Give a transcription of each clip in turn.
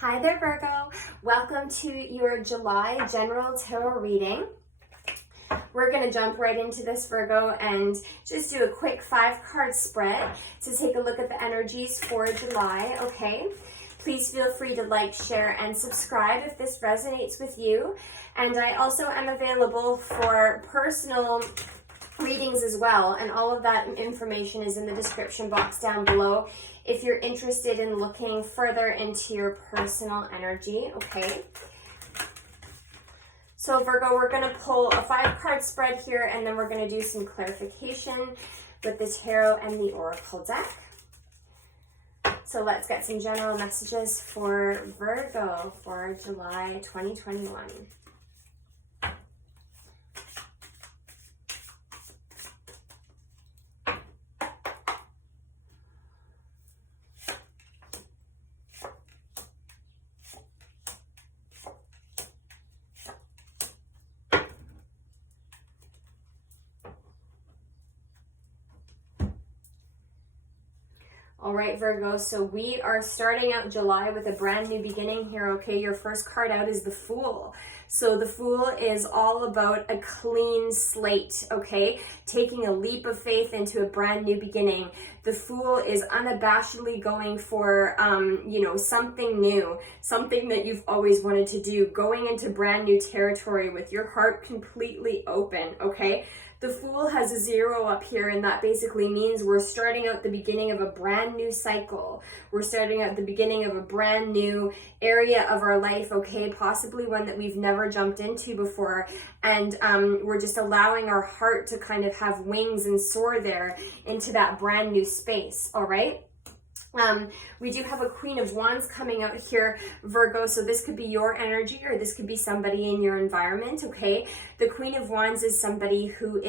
Hi there, Virgo. Welcome to your July general tarot reading. We're going to jump right into this, Virgo, and just do a quick 5-card spread to take a look at the energies for July, okay? Please feel free to like, share, and subscribe if this resonates with you. And I also am available for personal readings as well, and all of that information is in the description box down below if you're interested in looking further into your personal energy, okay? So Virgo, we're going to pull a 5-card spread here, and then we're going to do some clarification with the tarot and the oracle deck. So let's get some general messages for Virgo for July 2021. All right, Virgo, so we are starting out July with a brand new beginning here, okay? Your first card out is the Fool. So the Fool is all about a clean slate, okay? Taking a leap of faith into a brand new beginning. The Fool is unabashedly going for, something new, something that you've always wanted to do, going into brand new territory with your heart completely open, okay? The Fool has a 0 up here, and that basically means we're starting out the beginning of a brand new cycle. We're starting out the beginning of a brand new area of our life, okay? Possibly one that we've never jumped into before. And we're just allowing our heart to kind of have wings and soar there into that brand new space, all right? We do have a Queen of Wands coming out here, Virgo, so this could be your energy or this could be somebody in your environment, okay? The Queen of Wands is somebody who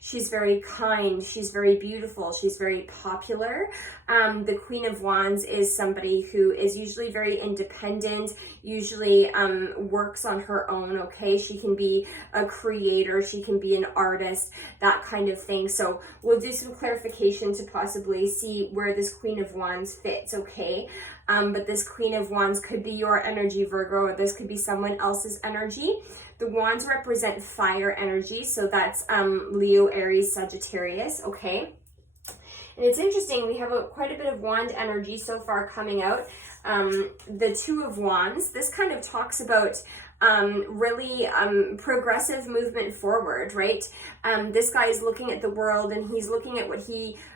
she's very kind, she's very beautiful, she's very popular. The Queen of Wands is somebody who is usually very independent, usually works on her own, okay? She can be a creator, she can be an artist, that kind of thing. So we'll do some clarification to possibly see where this Queen of Wands fits, okay? But this Queen of Wands could be your energy, Virgo, or this could be someone else's energy. The Wands represent fire energy, so that's Leo, Aries, Sagittarius, okay? And it's interesting, we have quite a bit of wand energy so far coming out. The Two of Wands, this kind of talks about really progressive movement forward, right? This guy is looking at the world and he's looking at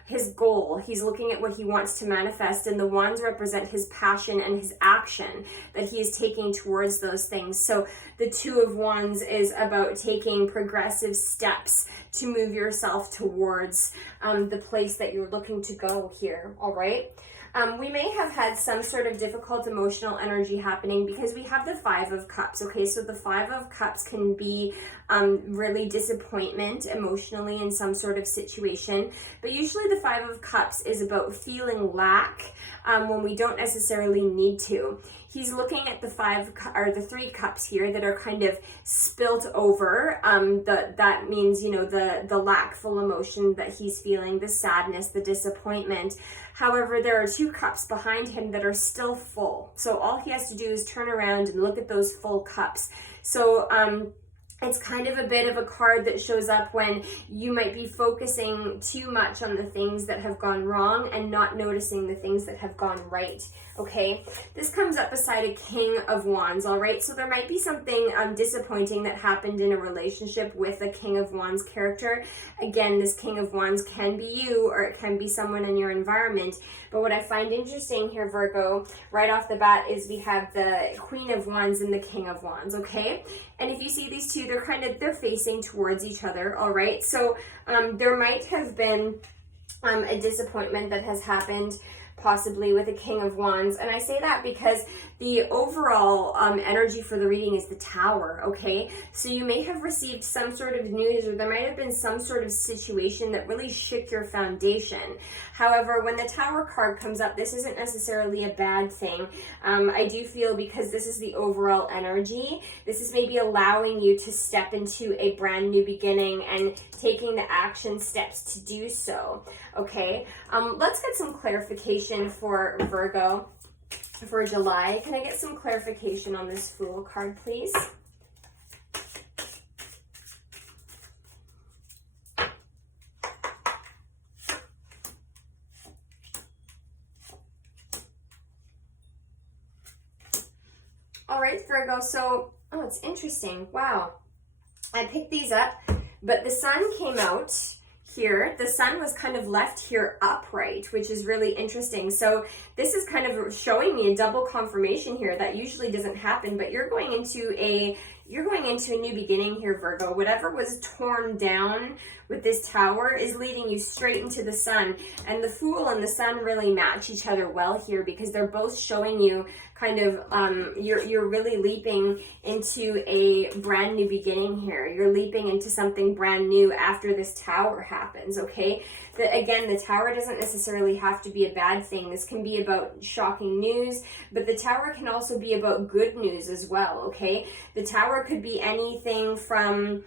his goal. He's looking at what he wants to manifest, and the wands represent his passion and his action that he is taking towards those things. So the Two of Wands is about taking progressive steps to move yourself towards the place that you're looking to go here, all right? We may have had some sort of difficult emotional energy happening because we have the Five of Cups, okay? So the Five of Cups can be really disappointment emotionally in some sort of situation, but usually the Five of Cups is about feeling lack when we don't necessarily need to. He's looking at the 3 cups here that are kind of spilt over. That means, the lackful emotion that he's feeling, the sadness, the disappointment. However, there are 2 cups behind him that are still full. So all he has to do is turn around and look at those full cups. So, it's kind of a bit of a card that shows up when you might be focusing too much on the things that have gone wrong and not noticing the things that have gone right, okay? This comes up beside a King of Wands, all right? So there might be something disappointing that happened in a relationship with a King of Wands character. Again, this King of Wands can be you or it can be someone in your environment. But what I find interesting here, Virgo, right off the bat is we have the Queen of Wands and the King of Wands, okay? And if you see these two, they're facing towards each other, all right? So there might have been a disappointment that has happened possibly with a King of Wands. And I say that because the overall energy for the reading is the Tower, okay? So you may have received some sort of news, or there might have been some sort of situation that really shook your foundation. However, when the Tower card comes up, this isn't necessarily a bad thing. I do feel, because this is the overall energy, this is maybe allowing you to step into a brand new beginning and taking the action steps to do so, okay? Let's get some clarification for Virgo. for July. Can I get some clarification on this Fool card, please? All right, Virgo, so, oh, it's interesting. Wow. I picked these up, but the sun came out here. The sun was kind of left here upright, which is really interesting. So this is kind of showing me a double confirmation here. That usually doesn't happen, but you're going into a new beginning here, Virgo. Whatever was torn down with this Tower is leading you straight into the sun. And the Fool and the sun really match each other well here, because they're both showing you kind of, you're really leaping into a brand new beginning here. You're leaping into something brand new after this Tower happens, okay? Again, the Tower doesn't necessarily have to be a bad thing. This can be about shocking news, but the Tower can also be about good news as well, okay? The Tower could be anything from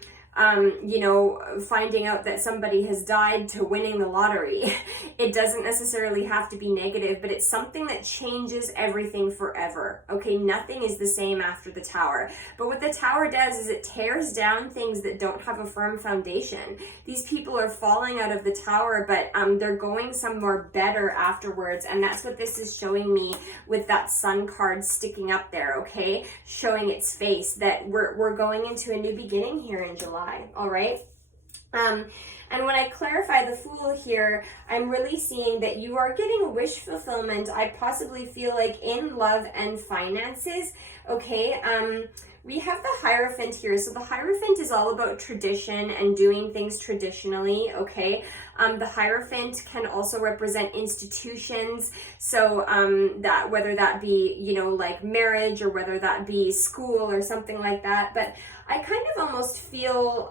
you know, finding out that somebody has died to winning the lottery. It doesn't necessarily have to be negative, but it's something that changes everything forever. Okay, nothing is the same after the Tower. But what the Tower does is it tears down things that don't have a firm foundation. These people are falling out of the Tower, but they're going somewhere better afterwards, and that's what this is showing me with that Sun card sticking up there, okay? Showing its face, that we're going into a new beginning here in July. All right. And when I clarify the Fool here, I'm really seeing that you are getting a wish fulfillment. I possibly feel like in love and finances. Okay. We have the Hierophant here. So the Hierophant is all about tradition and doing things traditionally, okay? The Hierophant can also represent institutions. So that whether that be, you know, like marriage, or whether that be school or something like that. But I kind of almost feel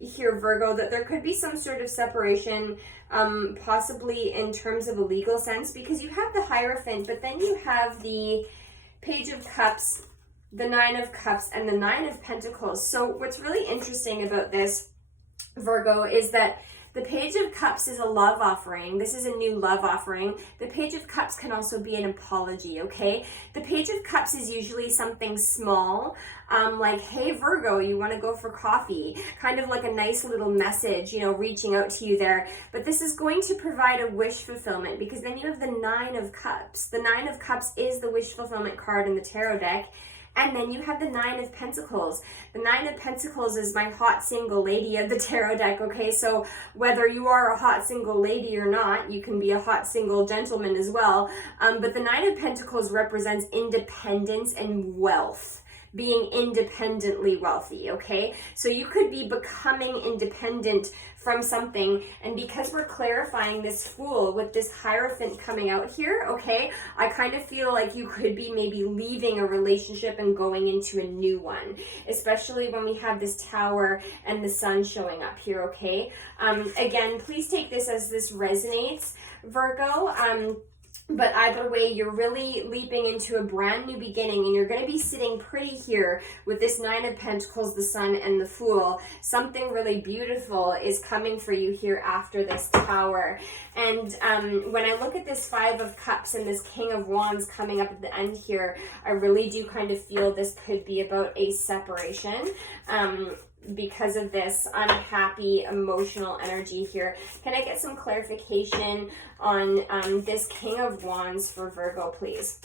here, Virgo, that there could be some sort of separation, possibly in terms of a legal sense, because you have the Hierophant, but then you have the Page of Cups, the Nine of Cups, and the Nine of Pentacles. So what's really interesting about this, Virgo, is that the Page of Cups is a love offering. This is a new love offering. The Page of Cups can also be an apology, okay? The Page of Cups is usually something small, like, hey, Virgo, you want to go for coffee? Kind of like a nice little message, you know, reaching out to you there. But this is going to provide a wish fulfillment, because then you have the Nine of Cups. The Nine of Cups is the wish fulfillment card in the tarot deck. And then you have the Nine of Pentacles. The Nine of Pentacles is my hot single lady of the tarot deck, okay? So whether you are a hot single lady or not, you can be a hot single gentleman as well. But the Nine of Pentacles represents independence and wealth. Being independently wealthy, okay? So you could be becoming independent from something, and because we're clarifying this Fool with this Hierophant coming out here, okay, I kind of feel like you could be maybe leaving a relationship and going into a new one, especially when we have this Tower and the Sun showing up here, okay? Again, please take this as this resonates, Virgo. But either way, you're really leaping into a brand new beginning, and you're going to be sitting pretty here with this Nine of Pentacles, the Sun, and the Fool. Something really beautiful is coming for you here after this Tower. And when I look at this Five of Cups and this King of Wands coming up at the end here, I really do kind of feel this could be about a separation. Because of this unhappy emotional energy here. Can I get some clarification on this King of Wands for Virgo, please?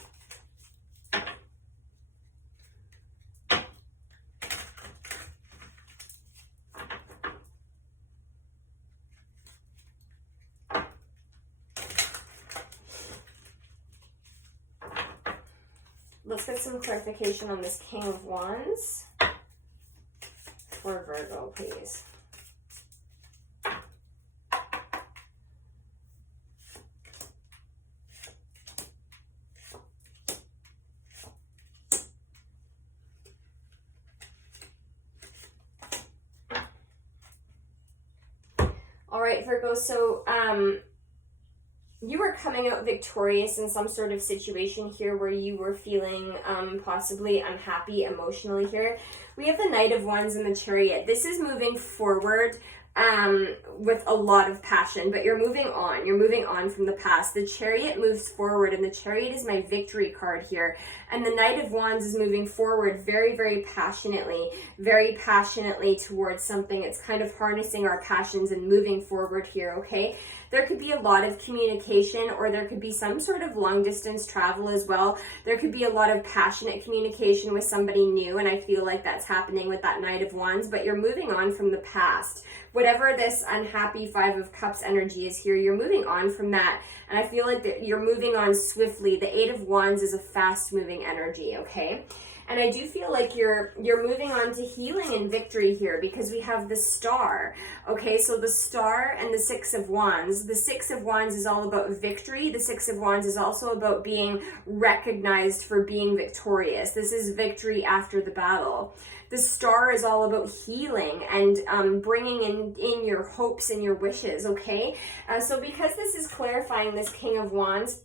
Let's get some clarification on this King of Wands for Virgo, please. All right, Virgo, so you were coming out victorious in some sort of situation here where you were feeling possibly unhappy emotionally here. We have the Knight of Wands and the Chariot. This is moving forward with a lot of passion, but you're moving on. You're moving on from the past. The Chariot moves forward, and the Chariot is my victory card here. And the Knight of Wands is moving forward very, very passionately towards something. It's kind of harnessing our passions and moving forward here, okay? There could be a lot of communication, or there could be some sort of long distance travel as well. There could be a lot of passionate communication with somebody new, and I feel like that's happening with that Knight of Wands, but you're moving on from the past. Whatever this unhappy Five of Cups energy is here, you're moving on from that, and I feel like that you're moving on swiftly. The Eight of Wands is a fast-moving energy, okay? And I do feel like you're moving on to healing and victory here, because we have the Star, okay? So the Star and the Six of Wands. The Six of Wands is all about victory. The Six of Wands is also about being recognized for being victorious. This is victory after the battle. The Star is all about healing and bringing in your hopes and your wishes, okay? So because this is clarifying this King of Wands,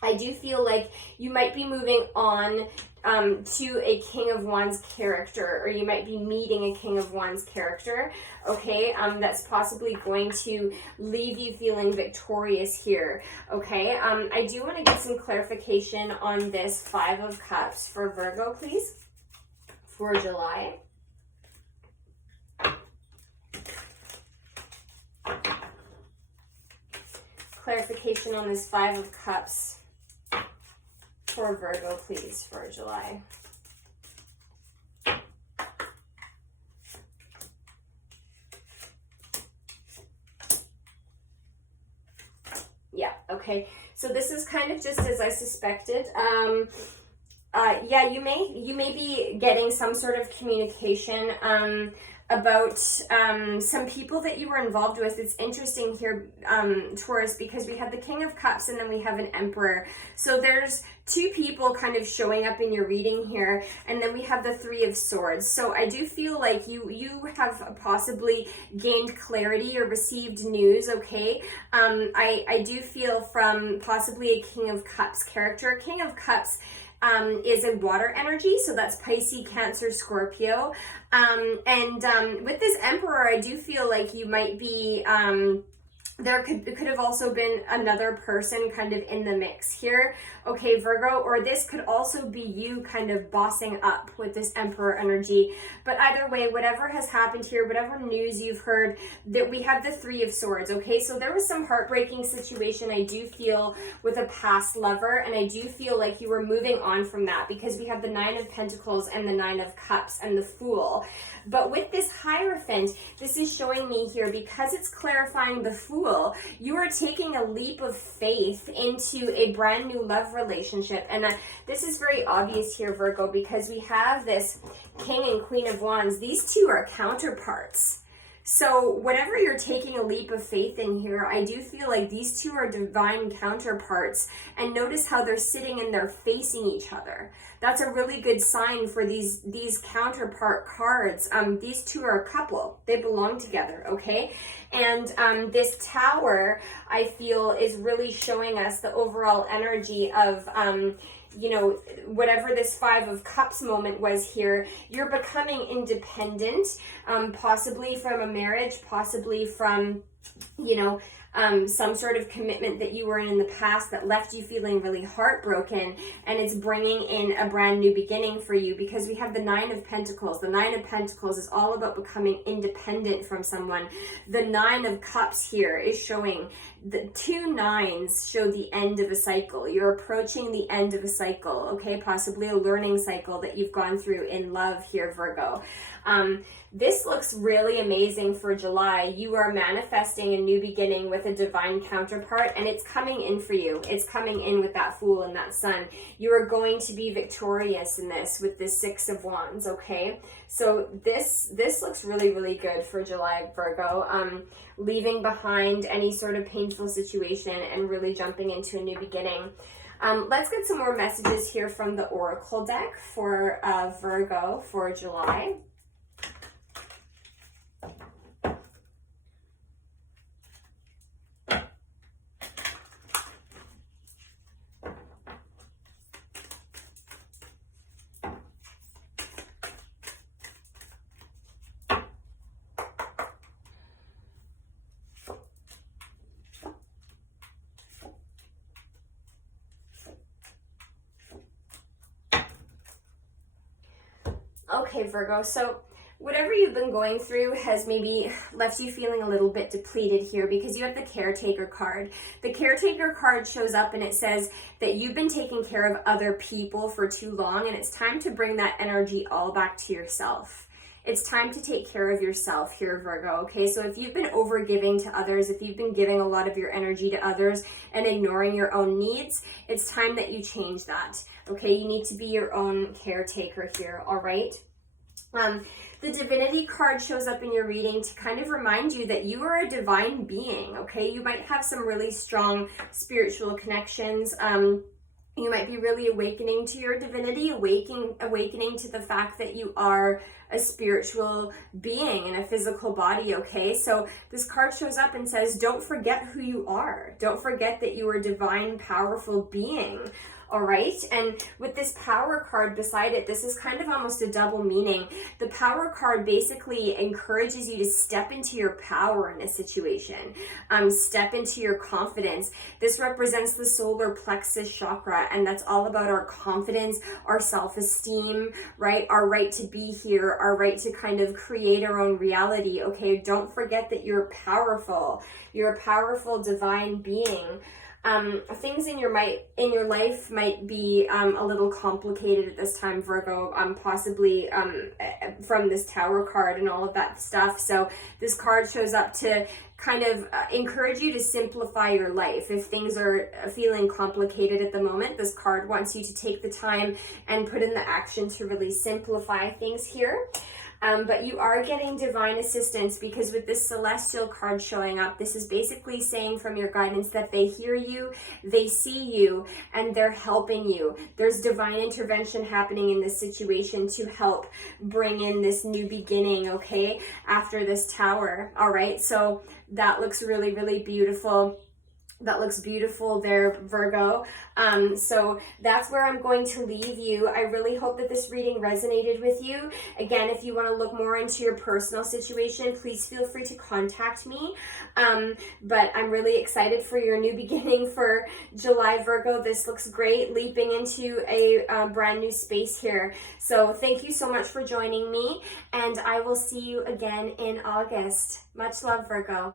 I do feel like you might be moving on to a King of Wands character, or you might be meeting a King of Wands character, okay? That's possibly going to leave you feeling victorious here, okay? I do want to get some clarification on this Five of Cups for Virgo, please, for July. Clarification on this Five of Cups for Virgo, please, for July. Yeah, okay. So this is kind of just as I suspected. Yeah, you may be getting some sort of communication about some people that you were involved with. It's interesting here, Taurus, because we have the King of Cups and then we have an Emperor. So there's two people kind of showing up in your reading here, and then we have the Three of Swords. So I do feel like you have possibly gained clarity or received news, okay? I do feel from possibly a King of Cups character. King of Cups is a water energy, so that's Pisces, Cancer, Scorpio. With this Emperor, I do feel like you might be, it could have also been another person kind of in the mix here, okay, Virgo, or this could also be you kind of bossing up with this Emperor energy. But either way, whatever has happened here, whatever news you've heard, that we have the Three of Swords, okay? So there was some heartbreaking situation, I do feel, with a past lover, and I do feel like you were moving on from that, because we have the Nine of Pentacles and the Nine of Cups and the Fool. But with this Hierophant, this is showing me here, because it's clarifying the Fool, you are taking a leap of faith into a brand new love relationship. And this is very obvious here, Virgo, because we have this King and Queen of Wands. These two are counterparts. So whatever you're taking a leap of faith in here, I do feel like these two are divine counterparts. And notice how they're sitting and they're facing each other. That's a really good sign for these counterpart cards. These two are a couple. They belong together, okay? And this Tower, I feel, is really showing us the overall energy of you know, whatever this Five of Cups moment was here, you're becoming independent, possibly from a marriage, possibly from, you know, some sort of commitment that you were in the past that left you feeling really heartbroken, and it's bringing in a brand new beginning for you, because we have the Nine of Pentacles. The Nine of Pentacles is all about becoming independent from someone. The Nine of Cups here is showing the two nines show the end of a cycle. You're approaching the end of a cycle, okay? Possibly a learning cycle that you've gone through in love here, Virgo. This looks really amazing for July. You are manifesting a new beginning with a divine counterpart, and it's coming in for you. It's coming in with that Fool and that Sun. You are going to be victorious in this with this Six of Wands, okay? So this looks really, really good for July, Virgo. Leaving behind any sort of painful situation and really jumping into a new beginning. Let's get some more messages here from the Oracle deck for Virgo for July. Okay, Virgo, so whatever you've been going through has maybe left you feeling a little bit depleted here because you have the caretaker card. The caretaker card shows up and it says that you've been taking care of other people for too long, and it's time to bring that energy all back to yourself. It's time to take care of yourself here, Virgo, okay? So if you've been overgiving to others, if you've been giving a lot of your energy to others and ignoring your own needs, it's time that you change that, okay? You need to be your own caretaker here, all right? The divinity card shows up in your reading to kind of remind you that you are a divine being, okay? You might have some really strong spiritual connections. You might be really awakening to your divinity, awakening to the fact that you are a spiritual being in a physical body, okay? So this card shows up and says, don't forget who you are. Don't forget that you are a divine, powerful being. All right, and with this power card beside it, this is kind of almost a double meaning. The power card basically encourages you to step into your power in a situation, step into your confidence. This represents the solar plexus chakra, and that's all about our confidence, our self-esteem, right? Our right to be here, our right to kind of create our own reality, okay? Don't forget that you're powerful. You're a powerful divine being. Things in your life might be a little complicated at this time, Virgo, possibly from this Tower card and all of that stuff. So this card shows up to kind of encourage you to simplify your life. If things are feeling complicated at the moment, this card wants you to take the time and put in the action to really simplify things here. But you are getting divine assistance because with this celestial card showing up, this is basically saying from your guidance that they hear you, they see you, and they're helping you. There's divine intervention happening in this situation to help bring in this new beginning, okay, after this Tower, all right? So that looks really, really beautiful. That looks beautiful there, Virgo. So that's where I'm going to leave you. I really hope that this reading resonated with you. Again, if you want to look more into your personal situation, please feel free to contact me. But I'm really excited for your new beginning for July, Virgo. This looks great, leaping into a brand new space here. So thank you so much for joining me, and I will see you again in August. Much love, Virgo.